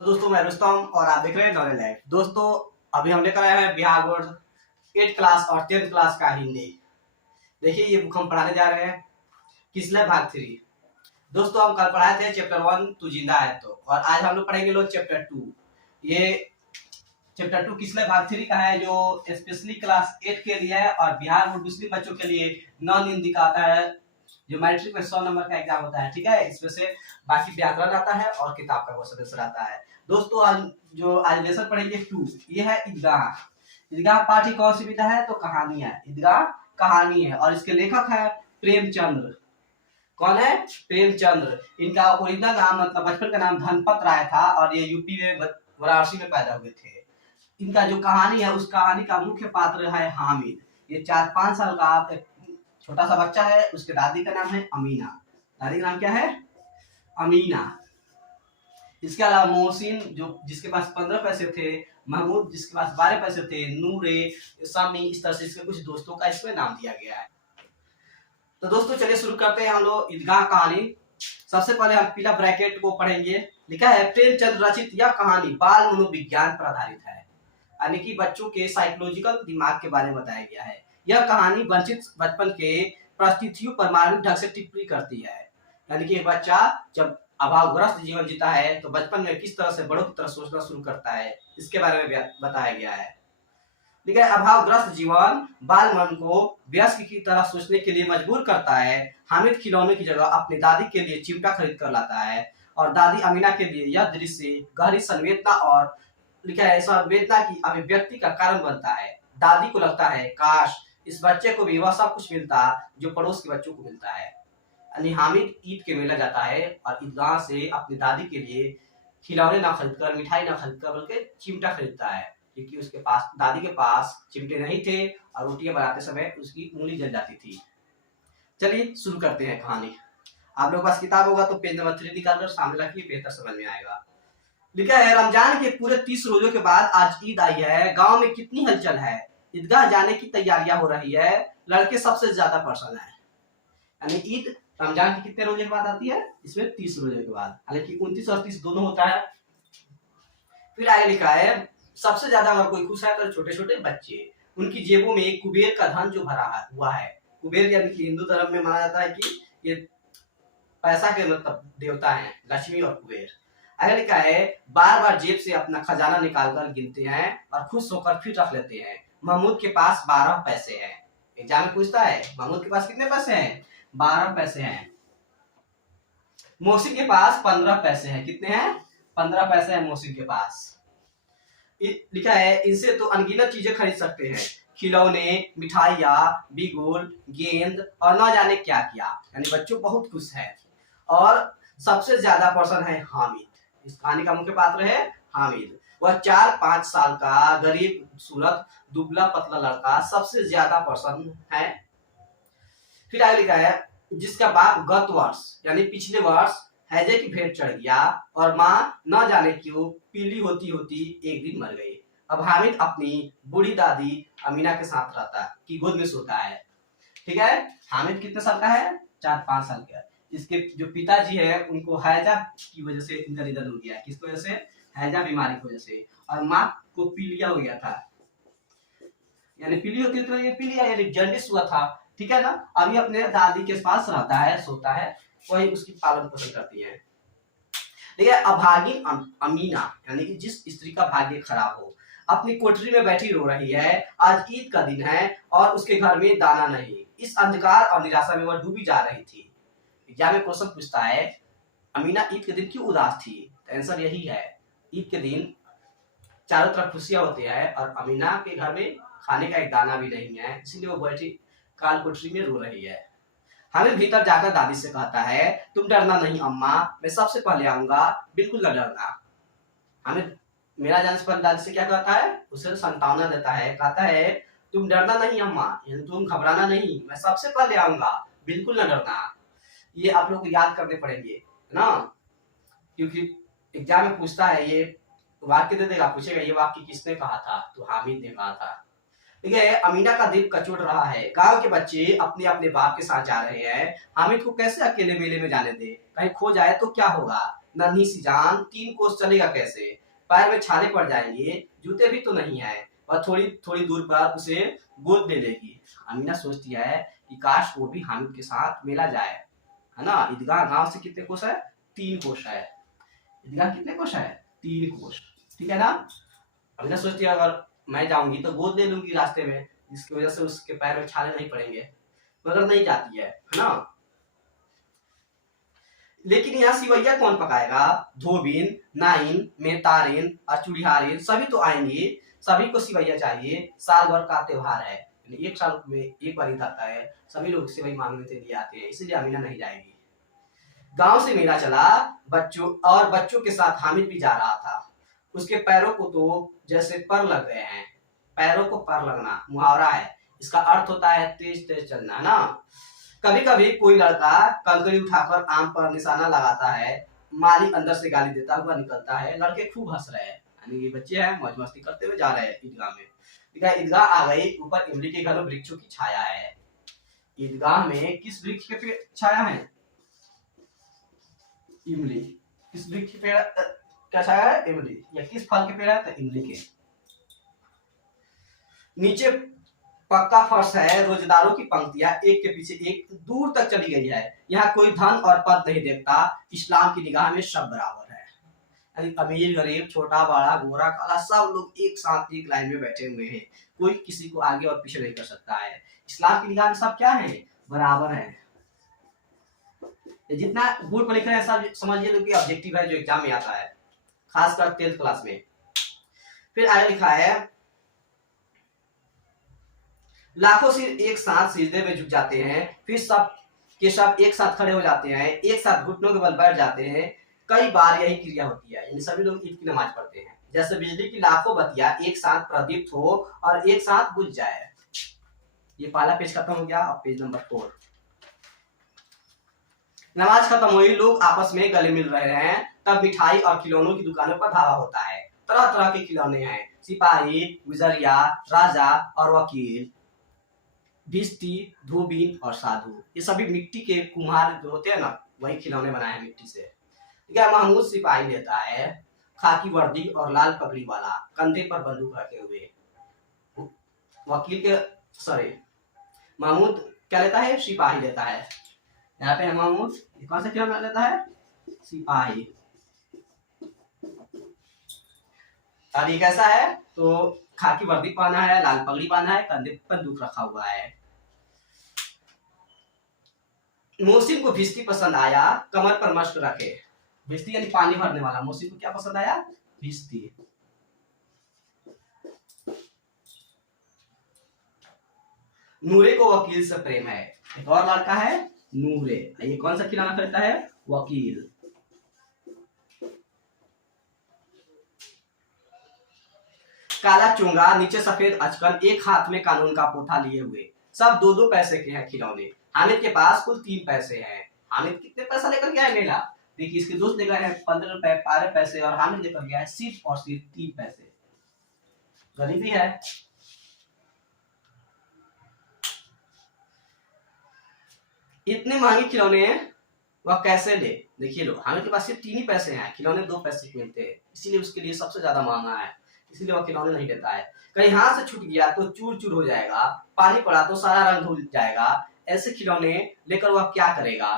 दोस्तों मैं रुस्तम और आप देख रहे हैं नॉलेज लाइफ। दोस्तों अभी हम लेकर आए हैं बिहार बोर्ड 8th क्लास और 10th क्लास का हिंदी। देखिए ये बुक हम पढ़ाने जा रहे हैं किसले भाग 3। दोस्तों हम कल पढ़ाए थे चैप्टर 1 तू जिंदा है तो, और आज हम लोग पढ़ेंगे लोग चैप्टर 2। ये चैप्टर 2 किसले भाग 3 का है जो स्पेशली क्लास 8 के लिए है और बिहार बोर्ड मुस्लिम बच्चों के लिए नॉन हिंदी का आता है, जो मैट्रिक में 100 नंबर का एग्जाम होता है। ठीक है, इसमें से बाकी व्याकरण आता है और किताब का क्वेश्चन आंसर आता है। दोस्तों आज लेसन पढ़ेंगे 2, ये है ईदगाह। ईदगाह पाठ ही कौन सी विधा है तो कहानी है। ईदगाह कहानी है और इसके लेखक है प्रेमचंद्र। कौन है? प्रेमचंद्र। इनका ओरिजिनल नाम मतलब बचपन का नाम धनपत राय था और ये यूपी में वाराणसी में पैदा हुए थे। इनका जो कहानी है उस कहानी का मुख्य पात्र है हामिद। ये 4-5 साल का छोटा सा बच्चा है। उसके दादी का नाम है अमीना। दादी का नाम क्या है? अमीना। इसके अलावा मोहसिन जो जिसके पास 15 पैसे थे, महमूद जिसके पास 12 पैसे थे, नूरे, सामी, इस तरह से इसके कुछ दोस्तों का इसमें नाम दिया गया है। तो दोस्तों चलिए शुरू करते हैं हम लोग ईदगाह कहानी। सबसे पहले हम पीला ब्रैकेट को पढ़ेंगे। लिखा है प्रेमचंद रचित यह कहानी बाल मनोविज्ञान पर आधारित है, यानी कि बच्चों के साइकोलॉजिकल दिमाग के बारे में बताया गया है। यह कहानी वंचित बचपन के परिस्थितियों पर मार्मिक ढंग से टिप्पणी करती है, यानी कि बच्चा जब अभावग्रस्त जीवन जीता है तो बचपन में किस तरह से बड़ों की तरह सोचना शुरू करता है, इसके बारे में बताया गया है। ठीक है, अभावग्रस्त जीवन बाल मन को वयस्क की तरह सोचने के लिए मजबूर करता है। हामिद खिलौने की जगह अपनी दादी के लिए चिमटा खरीद कर लाता है और दादी अमीना के लिए यह दृश्य गहरी संवेदना और लिखा है संवेदना की अभिव्यक्ति का कारण बनता है। दादी को लगता है काश इस बच्चे को भी वह सब कुछ मिलता जो पड़ोस के बच्चों को मिलता है। यानी हामिद ईद के मेला जाता है और ईदगाह से अपनी दादी के लिए खिलौने ना खरीदकर, मिठाई ना खरीदकर, बल्कि चिमटा खरीदता है, क्योंकि उसके पास दादी के पास चिमटे नहीं थे और रोटियां बनाते समय उसकी उंगली जल जाती थी। चलिए शुरू करते हैं कहानी। आप लोगों के पास किताब होगा तो पेज नंबर 3 निकालकर सामने रखिए, बेहतर समझ में आएगा। लिखा है रमजान के पूरे 30 रोजों के बाद आज ईद आई है। गांव में कितनी हलचल है। ईदगाह जाने की तैयारियां हो रही है। लड़के सबसे ज्यादा प्रसन्न है। यानी ईद रमजान के कितने रोजे के बाद आती है? इसमें 30 रोजे के बाद, हालांकि 29 और 30 दोनों होता है। फिर आगे लिखा है सबसे ज्यादा अगर कोई खुश है तो छोटे छोटे बच्चे। उनकी जेबों में कुबेर का धन जो भरा हुआ है। कुबेर यानी कि हिंदू धर्म में माना जाता है कि ये पैसा के मतलब देवता है, लक्ष्मी और कुबेर। आगे लिखा है बार बार जेब से अपना खजाना निकालकर गिनते हैं और खुश होकर फिर रख लेते हैं। महमूद के पास 12 पैसे हैं। एग्जाम में पूछता है महमूद के पास कितने पैसे हैं? 12 पैसे हैं। मोहसिन के पास 15 पैसे हैं। कितने हैं? 15 पैसे हैं मोहसिन के पास। लिखा है इनसे तो अनगिनत चीजें खरीद सकते हैं, खिलौने, मिठाइयाँ, बिगुल, गेंद और न जाने क्या क्या। यानी बच्चों बहुत खुश है और सबसे ज्यादा पसंद है हामिद। इस कहानी का मुख्य पात्र है हामिद। वह 4-5 साल का गरीब सूरत दुबला पतला लड़का सबसे ज्यादा पसंद है। फिर आगे लिखा है जिसका बाप गत वर्ष यानी पिछले वर्ष हैजे की भेंट चढ़ गया और माँ न जाने क्यों पीली होती होती एक दिन मर गई। अब हामिद अपनी बूढ़ी दादी अमीना के साथ रहता है कि गोद में सोता है। ठीक है, हामिद कितने साल का है? 4-5 साल का। इसके जो पिताजी है उनको हैजा की वजह से इनका निधन हो गया। किसकी वजह से? हैजा बीमारी की वजह से। और माँ को पीलिया हो गया था, यानी पीली होती है तो ये पीलिया यानी जन्डिस हुआ था। ठीक है ना। अभी अपने दादी के पास रहता है, सोता है, वही उसकी पालन पोषण करती है। ठीक है, अभागिन अमीना यानी कि जिस स्त्री का भाग्य खराब हो अपनी कोठरी में बैठी रो रही है। आज ईद का दिन है और उसके घर में दाना नहीं। इस अंधकार और निराशा में वह डूबी जा रही थी। एग्जाम में क्वेश्चन पूछता है अमीना ईद के दिन क्यों उदास थी? तो आंसर यही है, ईद के दिन चारों तरफ खुशियां होती है और अमीना के घर में खाने का एक दाना भी नहीं है, इसलिए वो बैठी काल कोठरी में रो रही है। हामिद भीतर जाकर दादी से कहता है तुम डरना नहीं अम्मा, मैं सबसे पहले आऊंगा, बिल्कुल न डरना। हामिद मेरा जाने से पहले दादी से क्या कहता है? उसे सांत्वना देता है, कहता है तुम डरना नहीं अम्मा, यानी तुम घबराना नहीं, मैं सबसे पहले आऊंगा, बिल्कुल न डरना। ये आप लोग को याद करने पड़ेंगे है ना, क्योंकि एग्जाम में पूछता है, ये वाक्य दे देगा, पूछेगा ये वाक्य किसने कहा था, तो हामिद ने कहा था। ठीक है, अमीना का दिल कचोट रहा है। गांव के बच्चे अपने अपने बाप के साथ जा रहे हैं। हामिद को कैसे अकेले मेले में जाने दे, कहीं खो जाए तो क्या होगा। नन्ही सी जान 3 कोस चलेगा कैसे, पैर में छाले पड़ जाएंगे, जूते भी तो नहीं है, और थोड़ी थोड़ी दूर पर उसे गोद ले लेगी। अमीना सोचती है कि काश वो भी हामिद के साथ मेला जाए, है ना। ईदगाह गांव से कितने कोस है, 3 कोस है। ईदगाह कितने कोस है, 3 कोस, ठीक है ना। अमीना सोचती है अगर मैं जाऊंगी तो गोद ले लूंगी रास्ते में, जिसकी वजह से उसके पैर में छाले नहीं पड़ेंगे, मगर नहीं जाती है ना। लेकिन यहाँ सिवैया कौन पकाएगा, धोबिन, नाइन, मेहतारिन और चूड़िहारिन सभी तो आएंगे, सभी को सिवैया चाहिए, साल भर का त्योहार है, एक साल में एक बार ईद आता है, सभी लोग सिवैया मांगने के लिए आते हैं, इसलिए अमीना नहीं जाएगी। गांव से मेला चला, बच्चों के साथ हामिद भी जा रहा था। उसके पैरों को तो जैसे पर लग गए हैं। पैरों को पर लगना मुहावरा है, इसका अर्थ होता है तेज तेज चलना, ना। कभी कभी कोई लड़का कंकड़ी उठाकर आम पर निशाना लगाता है, माली अंदर से गाली देता हुआ निकलता है, लड़के खूब हंस रहे हैं, यानी ये बच्चे हैं मौज मस्ती करते हुए जा रहे हैं ईदगाह में। ईदगाह आ गई, ऊपर इमली के घरों वृक्षों की छाया है। ईदगाह में किस वृक्ष के पेड़ छाया है, इमली। किस वृक्ष के पेड़ क्या छाया है, इमली। या किस फल के पेड़ है, तो इमली के। नीचे पक्का फर्श है, रोजेदारों की पंक्तियां एक के पीछे एक दूर तक चली गई है। यहाँ कोई धन और पद नहीं देखता, इस्लाम की निगाह में सब बराबर है, यानी अमीर गरीब छोटा बड़ा गोरा काला सब लोग एक साथ एक लाइन में बैठे हुए हैं, कोई किसी को आगे और पीछे नहीं कर सकता है। इस्लाम की निगाह में सब क्या है, बराबर है। जितना बोर्ड पर लिख रहे हैं सब समझ लो कि ऑब्जेक्टिव है जो एग्जाम में आता है, खासकर 10th क्लास में। फिर आगे लिखा है, लाखों सिर एक साथ सिजदे में झुक जाते हैं, फिर सब के सब एक साथ खड़े हो जाते हैं, एक साथ घुटनों के बल बैठ जाते हैं। कई बार यही क्रिया होती है, यानी सभी लोग ईद की नमाज पढ़ते हैं, जैसे बिजली की लाखों बत्तियां एक साथ प्रदीप्त हो और एक साथ बुझ जाए। ये पहला पेज खत्म हो गया, अब पेज नंबर 4। नमाज खत्म हुई, लोग आपस में गले मिल रहे हैं, तब मिठाई और खिलौनों की दुकानों पर धावा होता है। तरह तरह के खिलौने हैं, सिपाही, गुजरिया, राजा और वकील, भिष्टी, धोबीन और साधु, ये सभी मिट्टी के कुम्हार जो होते हैं ना, वही खिलौने बनाए हैं मिट्टी से। ठीक है। महमूद सिपाही लेता है, खाकी वर्दी और लाल पगड़ी वाला, कंधे पर बंदूक रखे हुए। वकील के सॉरी महमूद क्या लेता है, सिपाही लेता है। यहाँ पे महमूद कौन सा खिलौना लेता है, सिपाही। और ये कैसा है, तो खाकी वर्दी पहना है, लाल पगड़ी पहना है, कंधे पर बंदूक रखा हुआ है। मोहसिन को भिश्ती पसंद आया, कमर पर मश्क रखे। भिश्ती यानी पानी भरने वाला। मोहसिन को क्या पसंद आया, भिश्ती। नूरे को वकील से प्रेम है, एक और लड़का है नूरे, ये कौन सा खिलौना खरीदता है, वकील। काला चोंगा, नीचे सफेद अचकन, एक हाथ में कानून का पोथा लिए हुए, सब 2-2 पैसे के हैं खिलौने। हामिद के पास कुल 3 पैसे हैं। हामिद कितने पैसा लेकर गया है मेला, देखिए इसके दोस्त लेकर है 15 रुपए 12 पैसे, और हामिद लेकर गया है सिर्फ और सिर्फ 3 पैसे। गरीबी है। इतने महंगे खिलौने वह कैसे ले, देखिए लो, हामिद के पास सिर्फ 3 ही पैसे हैं, खिलौने 2 पैसे के मिलते हैं, इसीलिए उसके लिए सबसे ज्यादा महंगा है, इसीलिए वह खिलौने नहीं देता है। कहीं हाथ से छूट गया तो चूर चूर हो जाएगा, पानी पड़ा तो सारा रंग धुल जाएगा, ऐसे खिलौने लेकर वह क्या करेगा।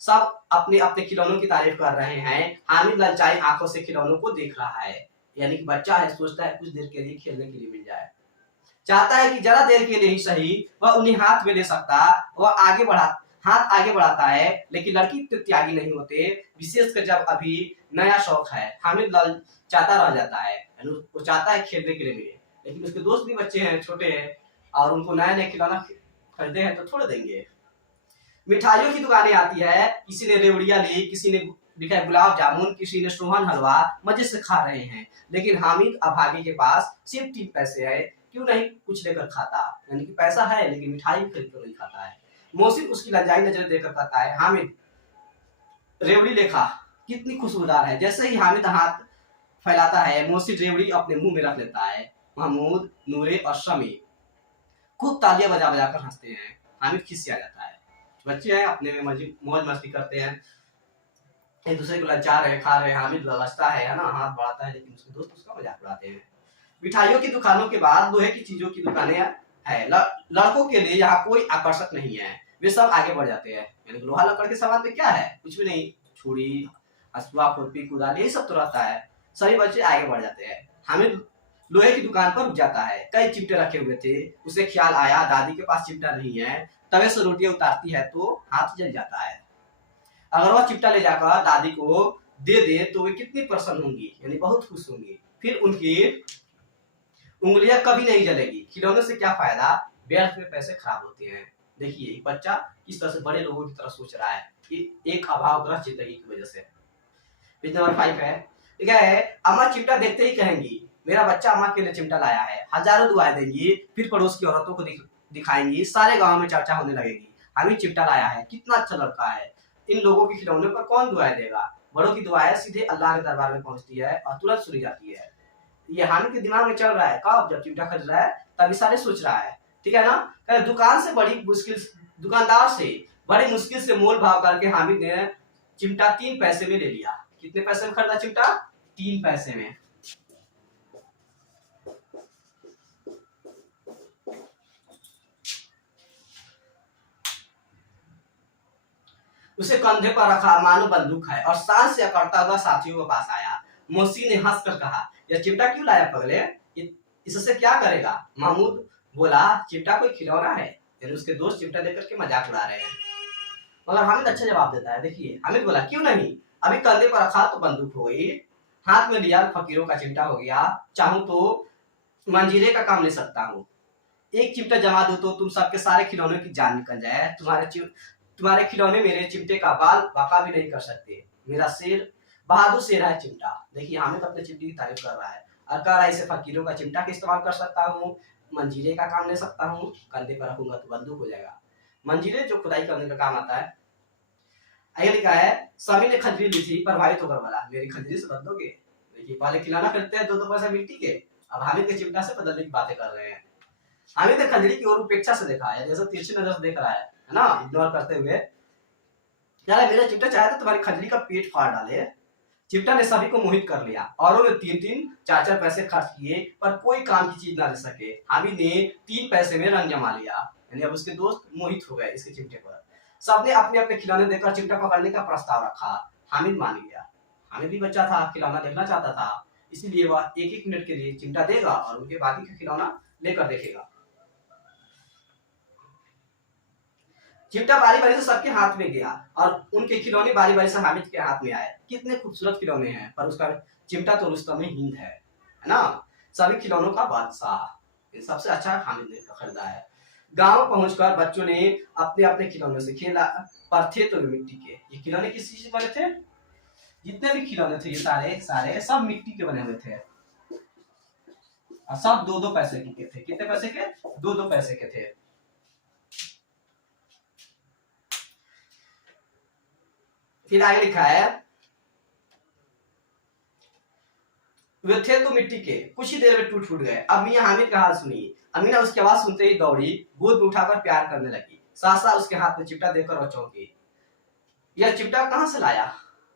सब अपने अपने खिलौनों की तारीफ कर रहे हैं, हामिद ललचाई आंखों से खिलौनों को देख रहा है, यानी कि बच्चा है, सोचता है कुछ देर के लिए खेलने के लिए मिल जाए, चाहता है कि जरा देर के लिए ही सही वह उन्हें हाथ में ले सकता। वह हाथ आगे बढ़ाता है, लेकिन लड़की तो त्यागी नहीं होते, विशेषकर जब अभी नया शौक है। हामिद ललचाता रह जाता है, वो चाहता है खेलने के लिए मिले, लेकिन उसके दोस्त भी बच्चे हैं, छोटे हैं, और उनको नया नया खिलौना खरीदे हैं तो थोड़े देंगे। मिठाइयों की दुकानें आती है, किसी ने रेवड़िया ली, किसी ने लिखा है गुलाब जामुन, किसी ने सोहन हलवा, मजे से खा रहे हैं। लेकिन हामिद अभागे के पास सिर्फ 3 पैसे है, क्यों नहीं कुछ लेकर खाता, यानी कि पैसा है लेकिन मिठाई खरीद कर नहीं खाता है। मोहसिन उसकी लजाई नजर देकर कहता है, हामिद रेवड़ी लेखा कितनी खुशबूदार है। जैसे ही हामिद हाथ फैलाता है, मोहसिन रेवड़ी अपने मुंह में रख लेता है। महमूद, नूरे और शमी खूब तालियां बजा बजा कर हंसते हैं। हामिद खिसिया जाता है, बच्चे हैं अपने में मौज मस्ती करते हैं। एक दूसरे को ललचा रहे, खा रहे, हामिद ललचता है ना, हाथ बढ़ाता है, लेकिन उसके दोस्त उसका मजाक उड़ाते हैं। मिठाइयों की दुकानों के बाद लोहे की चीजों की दुकानें है। लड़कों के लिए यहाँ कोई आकर्षक नहीं है, वे सब आगे बढ़ जाते हैं। यानी लोहा लकड़ के सामान में क्या है, कुछ भी नहीं, छुरी, हसुआ, खुरपी, कुदाल, यही सब तो रहता है। सभी बच्चे आगे बढ़ जाते हैं। हामिद लोहे की दुकान पर रुक जाता है। कई चिमटे रखे हुए थे, उसे ख्याल आया दादी के पास चिमटा नहीं है। तवे से रोटियां उतारती है तो हाथ जल जाता है। अगर वह चिमटा ले जाकर दादी को दे दे तो वे कितनी प्रसन्न होंगी, यानी बहुत खुश होंगी। फिर उनकी उंगलियां कभी नहीं जलेगी। खिलौने से क्या फायदा, व्यर्थ में पैसे खराब होते हैं। देखिए एक बच्चा किस तरह से बड़े लोगों की तरह सोच रहा है कि एक अभावग्रस्त जिंदगी की वजह से। पेज नंबर 5 है, ठीक है। अम्मा चिमटा देखते ही कहेंगी मेरा बच्चा अम्मा के लिए चिमटा लाया है। हजारों दुआएं देंगी, फिर पड़ोस की औरतों को दिखाएंगी, सारे गांव में चर्चा होने लगेगी, हमें चिमटा लाया है, कितना अच्छा लड़का है। इन लोगों के खिलौने पर कौन दुआएं देगा। बड़ों की दुआएं सीधे अल्लाह के दरबार में पहुंचती है और तुरंत सुनी जाती है। ये हामिद के दिमाग में चल रहा है, कब जब चिमटा खरीद रहा है तभी सारे सोच रहा है, ठीक है ना। दुकान से बड़ी मुश्किल, दुकानदार से बड़ी मुश्किल से मोल भाव करके हामिद ने चिमटा 3 पैसे में ले लिया। कितने पैसे में खरीदा चिमटा, 3 पैसे में। उसे कंधे पर रखा मानो बंदूक है और सांस से अकड़ता हुआ साथियों के पास आया। मौसी ने हंसकर कहा यह चिमटा क्यों लाया पगले, इससे क्या करेगा। महमूद बोला चिमटा कोई खिलौना है। फिर उसके दोस्त चिमटा देकर के मजाक उड़ा रहे हैं, मगर हामिद अच्छा जवाब देता है। देखिए हामिद बोला क्यों नहीं, अभी कंधे पर रखा तो बंदूक हो गई, हाथ में लिया फकीरों का चिमटा हो गया, चाहूं तो मंजीरे का काम ले सकता हूँ। एक चिमटा जमा दो तो तुम सबके सारे खिलौने की जान निकल जाए। तुम्हारे खिलौने मेरे चिमटे का बाल बाका भी नहीं कर सकते। मेरा शेर बहादुर शेर है चिमटा। देखिए हामिद अपने चिमटे की तारीफ कर रहा है और कह रहा है इसे फकीरों का चिमटा का इस्तेमाल कर सकता हूँ, मंजीरे का काम ले सकता हूँ, कंधे पर रखूंगा तो बंदूक हो जाएगा। मंजीरे जो खुदाई करने का काम आता है। आगे लिखा है समी ने खंजरी ली थी, प्रभावित होकर बोला मेरी खंजरी से बदलोगे। देखिए पहले खिलौना खरीदते हैं 2-2 पैसा मिट्टी के, अब हामिद के चिमटा से बदलने की बातें कर रहे हैं। हामिद ने खंजरी की ओर उपेक्षा से देखा है, जैसे तिरछी नजर से देख रहा है ना, इग्नोर करते हुए। यार मेरा चिमटा चाहे तो तुम्हारी खंजरी का पेट फाड़ डाले। चिमटा ने सभी को मोहित कर लिया। औरों ने 3-3, 4-4 पैसे खर्च किए पर कोई काम की चीज ना ले सके। हामिद ने 3 पैसे में रंग जमा लिया, यानी अब उसके दोस्त मोहित हो गए इसके चिमटे पर। सबने अपने अपने खिलौने देकर चिमटा पकड़ने का प्रस्ताव रखा। हामिद मान गया। हामिद भी बच्चा था, खिलौना देखना चाहता था, इसीलिए वह 1-1 मिनट के लिए चिमटा देगा और उनके बाकी का खिलौना लेकर देखेगा। चिमटा बारी बारी से सबके हाथ में गया और उनके खिलौने बारी बारी से हामिद के हाथ में आए। कितने खूबसूरत खिलौने हैं, पर उसका चिमटा तो रुस्तम हिंद है ना, सभी खिलौनों का बादशाह। सबसे अच्छा हामिद ने खरीदा है। गांव पहुंचकर बच्चों ने अपने अपने खिलौनों से खेला, पर थे तो मिट्टी के। ये खिलौने किस चीज से बने थे, जितने भी खिलौने थे ये सारे सारे सब मिट्टी के बने हुए थे और सब 2-2 पैसे के थे। कितने पैसे के, 2-2 पैसे के थे। फिर आगे लिखा है वे थे तो मिट्टी के, कुछ ही देर में टूट फूट गए। अब मियां हामिद का हाल सुनिए। अमीना उसकी आवाज सुनते ही दौड़ी, गोद में उठाकर प्यार करने लगी। सासा उसके हाथ में चिमटा देकर और चौंकी, यह चिमटा कहां से लाया।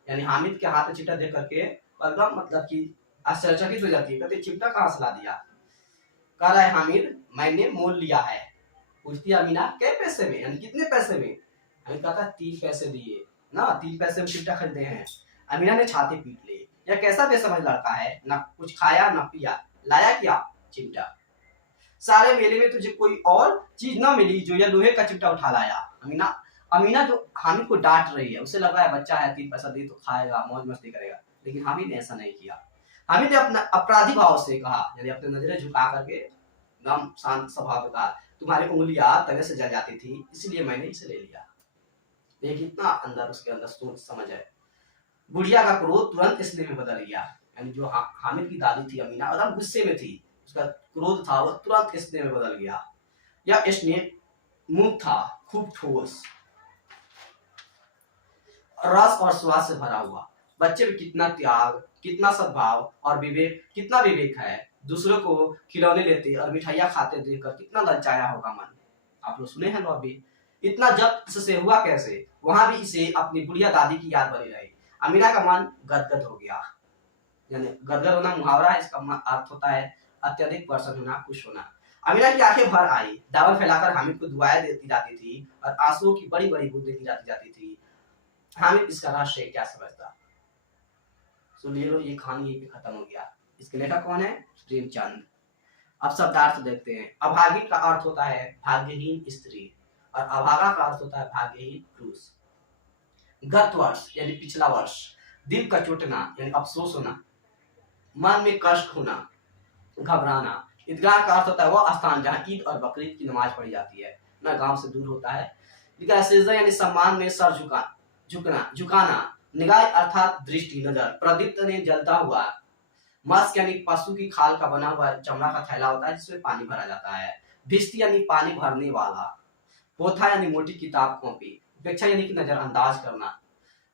यानी हामिद के हाथ में चिमटा देकर के एकदम मतलब कि आश्चर्यचकित हो जाती है, कहती चिमटा कहां से ला दिया। कह रहा है हामिद मैंने मोल लिया है। पूछती अमीना कै पैसे में, यानी कितने पैसे में। हामिद कहता 3 पैसे दिए ना, 3 पैसे में चिमटा खरीदे हैं। अमीना ने छाती पीट ली, यह कैसा बेसमझ लड़का है, ना कुछ खाया ना पिया, लाया क्या चिमटा। सारे मेले में तुझे कोई और चीज ना मिली जो यह लोहे का चिमटा उठा लाया। अमीना जो हामिद को डांट रही है, उसे लग रहा है बच्चा है 3 पैसा दे तो खाएगा, मौज मस्ती करेगा, लेकिन हामिद ने ऐसा नहीं किया। हामिद ने अपना अपराधी भाव से कहा, यानी अपने नजरें झुका करके एकदम शांत स्वभाव में कहा तुम्हारी उंगलियां तवे से जल जाती थी, इसलिए मैंने इसे ले लिया। देखिए कितना अंदर उसके अंदर सोच समझ है। बुढ़िया का क्रोध तुरंत स्नेह में बदल गया, यानी जो हामिद की दादी थी अमीना एकदम गुस्से में थी, उसका क्रोध था वो तुरंत स्नेह में बदल गया। यह स्नेह मुंह था खूब ठोस, रस और स्वाद से भरा हुआ। बच्चे में कितना त्याग, कितना सद्भाव और विवेक, कितना विवेक है। दूसरों को खिलौने लेते और मिठाइयां खाते देखकर कितना ललचाया होगा मन। आप लोग सुने हैं ना अभी, इतना जब इससे हुआ कैसे। वहां भी इसे अपनी बुढ़िया दादी की याद बनी रही। अमीरा का मन गदगद हो गया। यानी गदगद होना मुहावरा है, इसका अर्थ होता है अत्यधिक प्रसन्न होना, खुश होना। अमीरा की आंखें भर आई, दावल फैलाकर हामिद को दुआएं देती जाती थी और आंसुओं की बड़ी बड़ी बूंदें गिराती जाती थी। हामिद इसका रहस्य क्या समझता? सुन लो, ये कहानी यहीं पे खत्म हो गया। इसके लेखक कौन है? प्रेमचंद। अब शब्दार्थ देखते हैं। अभागी का अर्थ होता है भाग्यहीन स्त्री और अभागा का अर्थ होता है भाग्यहीन पुरुष। गत वर्ष यानी पिछला वर्ष, दिल का टूटना यानी अफसोस होना, मन में कष्ट होना, घबराना। ईदगाह का अर्थ होता है वह स्थान जहाँ ईद और बकरीद की नमाज पढ़ी जाती है, ना गांव से दूर होता है। सिजदा यानी सम्मान में सर झुकाना। निगाह अर्थात दृष्टि, नजर। प्रदीप्त ने जलता हुआ। मस्क यानी पशु की खाल का बना हुआ चमड़ा का थैला होता है जिसमें पानी भरा जाता है। भिस्ती यानी पानी भरने वाला। पोथा यानी मोटी किताब कॉपी। उपेक्षा यानी कि नजरअंदाज करना।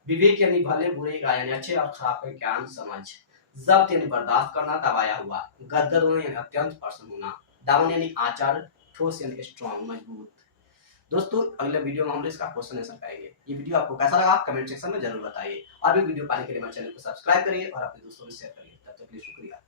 विवेक यानी भले बुरे का यानी अच्छे और खराब का ज्ञान समझ। जब्त यानी बर्दाश्त करना, दबाया हुआ। गदगद होना यानी अत्यंत प्रसन्न होना। डाउन यानी आंचल, ठोस यानी स्ट्रॉन्ग, मजबूत। दोस्तों अगले वीडियो में हम इसका क्वेश्चन आंसर करेंगे। ये वीडियो आपको कैसा लगा कमेंट सेक्शन में जरूर बताइए और भी वीडियो पाने के लिए मेरे चैनल को सब्सक्राइब करिए और अपने दोस्तों में शेयर करिए। तब तक के लिए शुक्रिया।